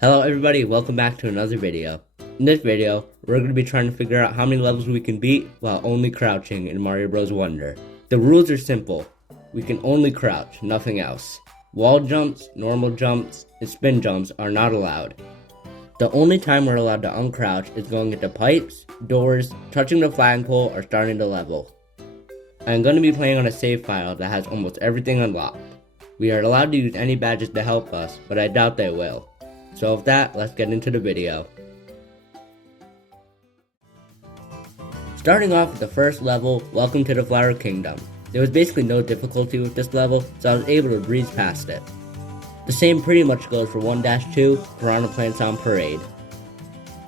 Hello everybody, welcome back to another video. In this video, we're going to be trying to figure out how many levels we can beat while only crouching in Mario Bros. Wonder. The rules are simple. We can only crouch, nothing else. Wall jumps, normal jumps, and spin jumps are not allowed. The only time we're allowed to uncrouch is going into pipes, doors, touching the flagpole, or starting the level. I'm going to be playing on a save file that has almost everything unlocked. We are allowed to use any badges to help us, but I doubt they will. So with that, let's get into the video. Starting off with the first level, Welcome to the Flower Kingdom. There was basically no difficulty with this level, so I was able to breeze past it. The same pretty much goes for 1-2, Piranha Plants on Parade.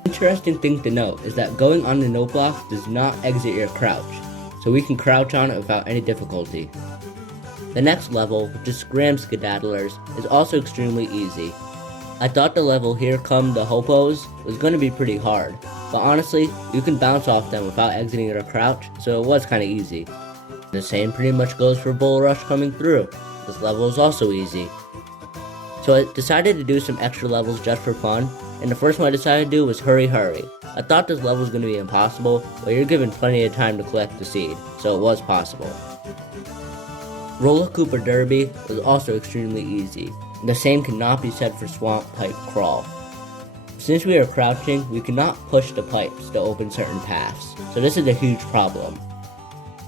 Interesting thing to note is that going on the note block does not exit your crouch, so we can crouch on it without any difficulty. The next level, which is Scram Skedaddlers, is also extremely easy. I thought the level Here Come the Hopos was going to be pretty hard, but honestly, you can bounce off them without exiting your crouch, so it was kinda easy. The same pretty much goes for Bull Rush Coming Through. This level is also easy. So I decided to do some extra levels just for fun, and the first one I decided to do was Hurry Hurry. I thought this level was going to be impossible, but you're given plenty of time to collect the seed, so it was possible. Roller Cooper Derby was also extremely easy. The same cannot be said for Swamp Pipe Crawl. Since we are crouching, we cannot push the pipes to open certain paths, so this is a huge problem.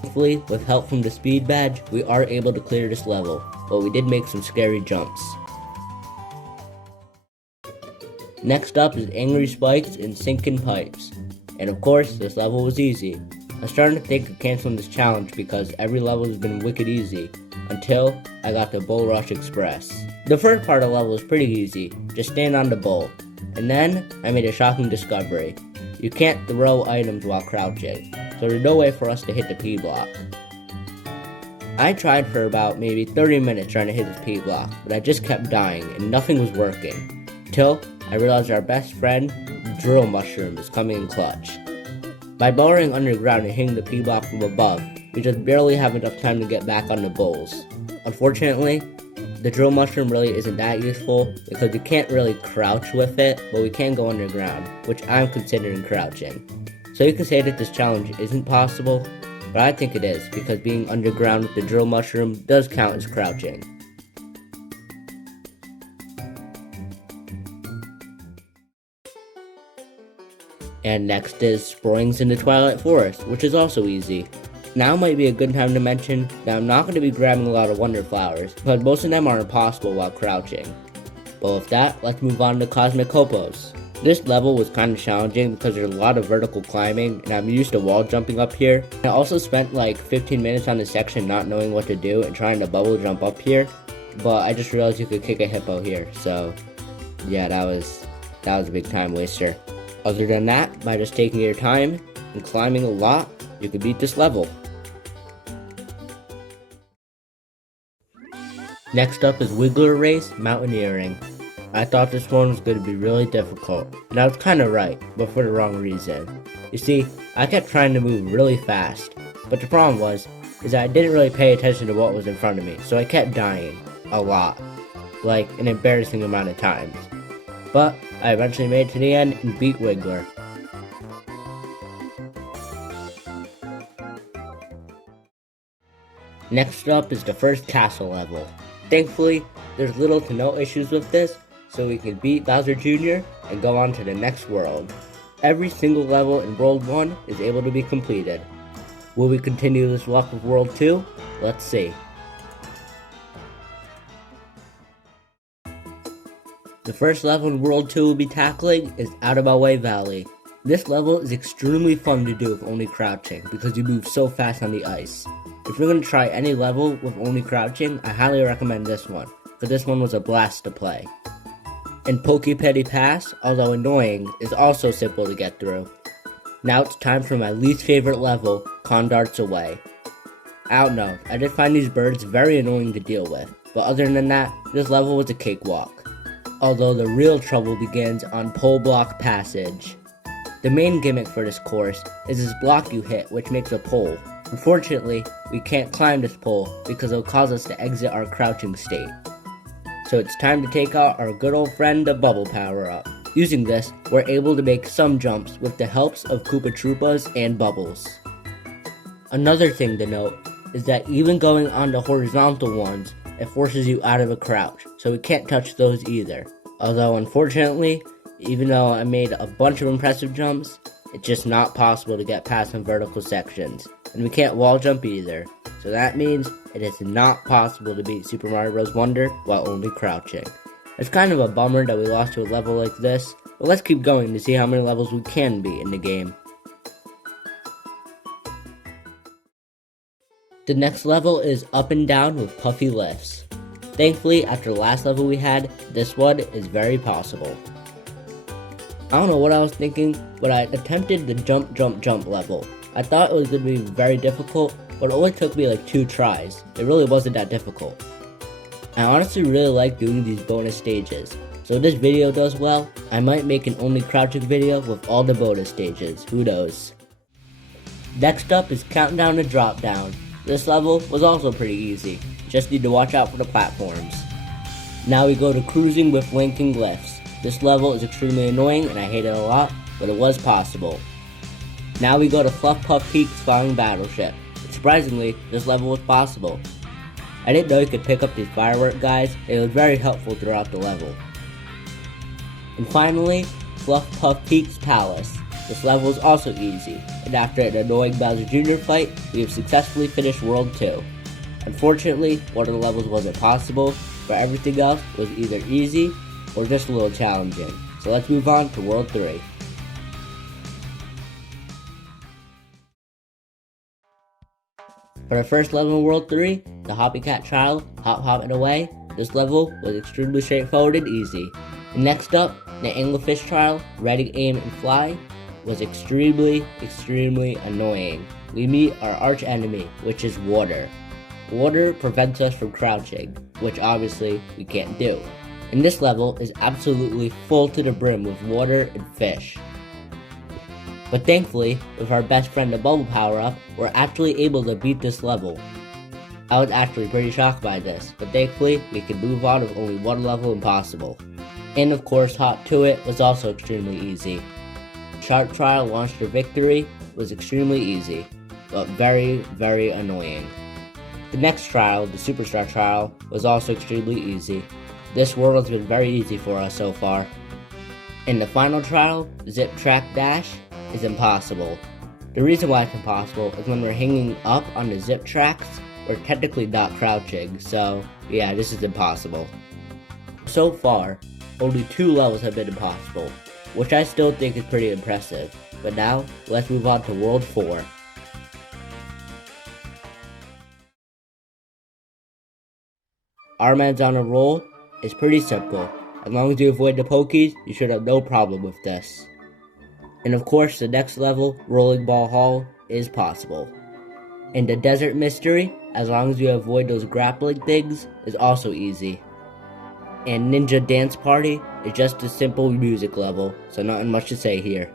Thankfully, with help from the speed badge, we are able to clear this level, but we did make some scary jumps. Next up is Angry Spikes and Sinking Pipes, and of course, this level was easy. I was starting to think of canceling this challenge because every level has been wicked easy, until I got the Bull Rush Express. The first part of the level was pretty easy, just stand on the bull. And then, I made a shocking discovery. You can't throw items while crouching, so there's no way for us to hit the P block. I tried for about maybe 30 minutes trying to hit this P block, but I just kept dying and nothing was working. Till I realized our best friend, the Drill Mushroom, is coming in clutch. By burrowing underground and hitting the P block from above, we just barely have enough time to get back on the bulls. Unfortunately, the Drill Mushroom really isn't that useful because you can't really crouch with it, but we can go underground, which I'm considering crouching. So you can say that this challenge isn't possible, but I think it is because being underground with the Drill Mushroom does count as crouching. And next is Springs in the Twilight Forest, which is also easy. Now might be a good time to mention that I'm not going to be grabbing a lot of Wonder Flowers, because most of them are impossible while crouching. But with that, let's move on to Cosmic Hopos. This level was kind of challenging because there's a lot of vertical climbing, and I'm used to wall jumping up here. I also spent like 15 minutes on this section not knowing what to do and trying to bubble jump up here, but I just realized you could kick a hippo here, so yeah, that was a big time waster. Other than that, by just taking your time and climbing a lot, you can beat this level. Next up is Wiggler Race Mountaineering. I thought this one was going to be really difficult, and I was kind of right, but for the wrong reason. You see, I kept trying to move really fast, but the problem is that I didn't really pay attention to what was in front of me, so I kept dying. A lot. Like, an embarrassing amount of times. But I eventually made it to the end and beat Wiggler. Next up is the first castle level. Thankfully, there's little to no issues with this, so we can beat Bowser Jr. and go on to the next world. Every single level in World 1 is able to be completed. Will we continue this walk with World 2? Let's see. The first level in World 2 we'll be tackling is Out of My Way Valley. This level is extremely fun to do with only crouching because you move so fast on the ice. If you're going to try any level with only crouching, I highly recommend this one, because this one was a blast to play. And Pokey-Petty Pass, although annoying, is also simple to get through. Now it's time for my least favorite level, Condarts Away. I don't know, I did find these birds very annoying to deal with, but other than that, this level was a cakewalk. Although the real trouble begins on Pole Block Passage. The main gimmick for this course is this block you hit which makes a pole. Unfortunately, we can't climb this pole because it will cause us to exit our crouching state. So it's time to take out our good old friend, the bubble power-up. Using this, we're able to make some jumps with the helps of Koopa Troopas and bubbles. Another thing to note is that even going on the horizontal ones, it forces you out of a crouch, so we can't touch those either. Although unfortunately, even though I made a bunch of impressive jumps, it's just not possible to get past some vertical sections. And we can't wall jump either, so that means it is not possible to beat Super Mario Bros. Wonder while only crouching. It's kind of a bummer that we lost to a level like this, but let's keep going to see how many levels we can beat in the game. The next level is up and down with puffy lifts. Thankfully, after the last level we had, this one is very possible. I don't know what I was thinking, but I attempted the jump level. I thought it was going to be very difficult, but it only took me like 2 tries. It really wasn't that difficult. I honestly really like doing these bonus stages, so if this video does well, I might make an only crouching video with all the bonus stages, who knows. Next up is Countdown to Drop Down. This level was also pretty easy, just need to watch out for the platforms. Now we go to Cruising with Linking Lifts. This level is extremely annoying and I hate it a lot, but it was possible. Now we go to Fluff Puff Peaks Flying Battleship. Surprisingly, this level was possible. I didn't know you could pick up these firework guys, and it was very helpful throughout the level. And finally, Fluff Puff Peaks Palace. This level is also easy, and after an annoying Bowser Jr. fight, we have successfully finished World 2. Unfortunately, one of the levels wasn't possible, but everything else was either easy or just a little challenging. So let's move on to World 3. For the first level in World 3, the Hoppy Cat Trial, Hop Hoppin' Away, this level was extremely straightforward and easy. And next up, the Anglerfish Trial, Ready, Aim, and Fly, was extremely annoying. We meet our arch enemy, which is water. Water prevents us from crouching, which obviously we can't do. And this level is absolutely full to the brim with water and fish. But thankfully, with our best friend the bubble power-up, we're actually able to beat this level. I was actually pretty shocked by this, but thankfully we could move on with only one level impossible. And of course, Hop to It was also extremely easy. Shark Trial Launch to Victory was extremely easy, but very annoying. The next trial, the Superstar Trial, was also extremely easy. This world has been very easy for us so far. And the final trial, Zip Track Dash, is impossible. The reason why it's impossible is when we're hanging up on the zip tracks, we're technically not crouching, so yeah, this is impossible. So far, only 2 levels have been impossible, which I still think is pretty impressive. But now, let's move on to World 4. Our Man's on a Roll is pretty simple. As long as you avoid the pokies, you should have no problem with this. And of course, the next level, Rolling Ball Hall, is possible. And the Desert Mystery, as long as you avoid those grappling things, is also easy. And Ninja Dance Party is just a simple music level, so nothing much to say here.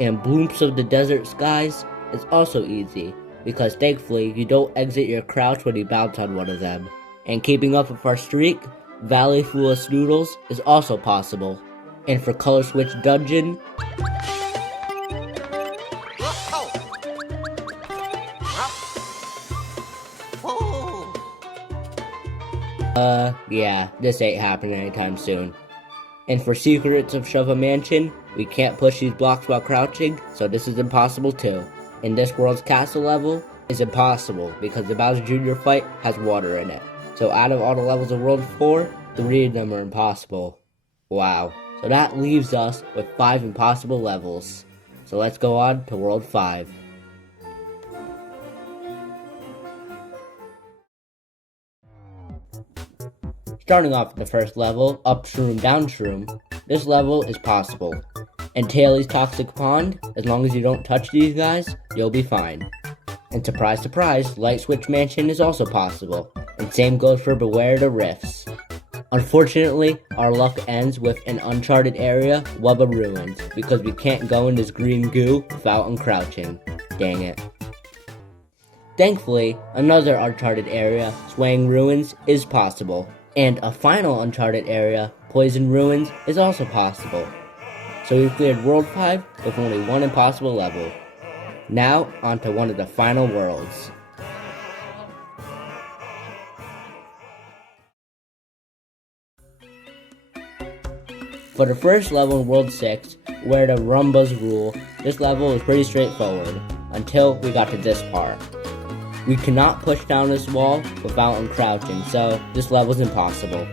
And Bloops of the Desert Skies is also easy, because thankfully you don't exit your crouch when you bounce on one of them. And keeping up with our streak, Valley Full of Snoodles is also possible. And for Color Switch Dungeon, yeah, this ain't happening anytime soon. And for Secrets of Shova Mansion, we can't push these blocks while crouching, so this is impossible too. And this world's castle level is impossible because the Bowser Jr. fight has water in it. So out of all the levels of World 4, 3 of them are impossible. Wow. So that leaves us with 5 impossible levels. So let's go on to World 5. Starting off with the first level, Up Shroom Down Shroom, this level is possible. And Tailey's Toxic Pond, as long as you don't touch these guys, you'll be fine. And surprise surprise, Light Switch Mansion is also possible. And same goes for Beware the Rifts. Unfortunately, our luck ends with an uncharted area, Wubba Ruins, because we can't go in this green goo without uncrouching. Dang it. Thankfully, another uncharted area, Swaying Ruins, is possible. And a final uncharted area, Poison Ruins, is also possible. So we've cleared World 5 with only one impossible level. Now, on to one of the final worlds. For the first level in World 6, where the Rumbas rule, this level was pretty straightforward, until we got to this part. We cannot push down this wall without uncrouching, so this level is impossible.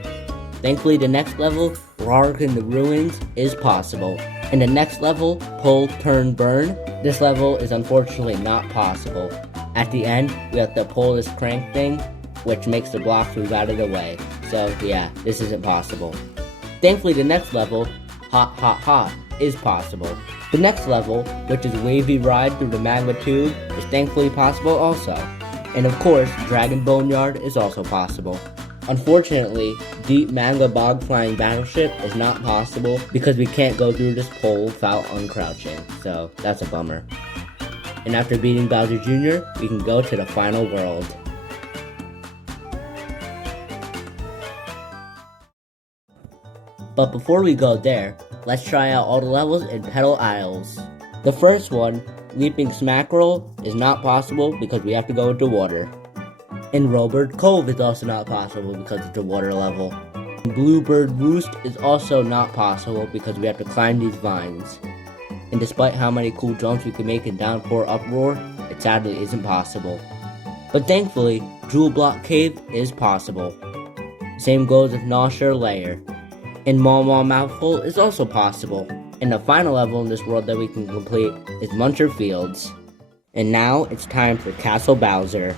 Thankfully, the next level, Rock in the Ruins, is possible. And the next level, Pull, Turn, Burn, this level is unfortunately not possible. At the end, we have to pull this crank thing, which makes the blocks move out of the way. So yeah, this isn't possible. Thankfully, the next level, Hot Hot Hot, is possible. The next level, which is Wavy Ride through the Magma Tube, is thankfully possible also. And of course, Dragon Boneyard is also possible. Unfortunately, Deep Manga Bog Flying Battleship is not possible because we can't go through this pole without uncrouching, so that's a bummer. And after beating Bowser Jr., we can go to the final world. But before we go there, let's try out all the levels in Petal Isles. The first one, Leaping Smackerel, is not possible because we have to go into water. And Robird Cove is also not possible because it's a water level. And Bluebird Roost is also not possible because we have to climb these vines. And despite how many cool jumps we can make in Downpour Uproar, it sadly isn't possible. But thankfully, Jewel Block Cave is possible. Same goes with Nosher Lair. And Maw Mouthful is also possible. And the final level in this world that we can complete is Muncher Fields. And now it's time for Castle Bowser.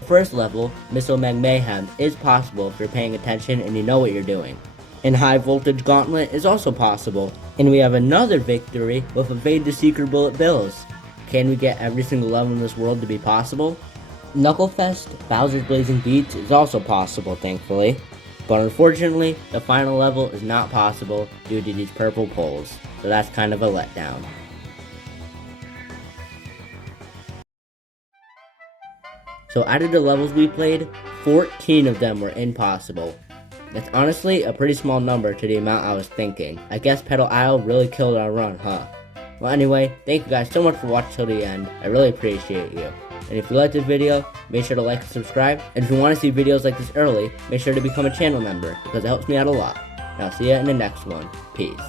The first level, Missile Meg Mayhem, is possible if you're paying attention and you know what you're doing. And High Voltage Gauntlet is also possible. And we have another victory with Evade the Secret Bullet Bills. Can we get every single level in this world to be possible? Knucklefest, Bowser's Blazing Beats is also possible, thankfully. But unfortunately, the final level is not possible due to these purple poles, so that's kind of a letdown. So out of the levels we played, 14 of them were impossible. That's honestly a pretty small number to the amount I was thinking. I guess Petal Isle really killed our run, huh? Well anyway, thank you guys so much for watching till the end. I really appreciate you. And if you liked this video, make sure to like and subscribe. And if you want to see videos like this early, make sure to become a channel member because it helps me out a lot. And I'll see you in the next one. Peace.